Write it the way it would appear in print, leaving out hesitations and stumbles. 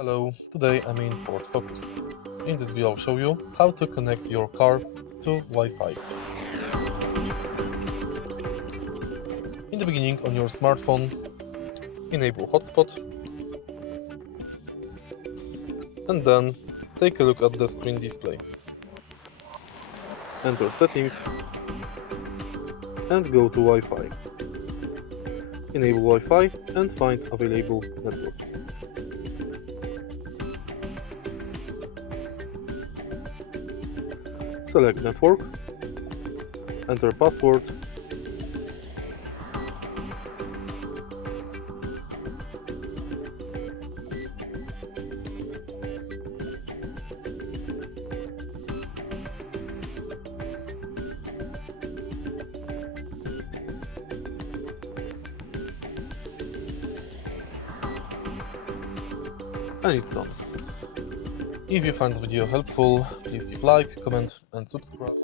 Hello, today I'm in FORD Focus. In this video I'll show you how to connect your car to Wi-Fi. In the beginning, on your smartphone, enable Hotspot and then take a look at the screen display. Enter Settings and go to Wi-Fi. Enable Wi-Fi and find available networks. Select network, enter password, and it's done. If you find this video helpful, please leave like, comment and subscribe.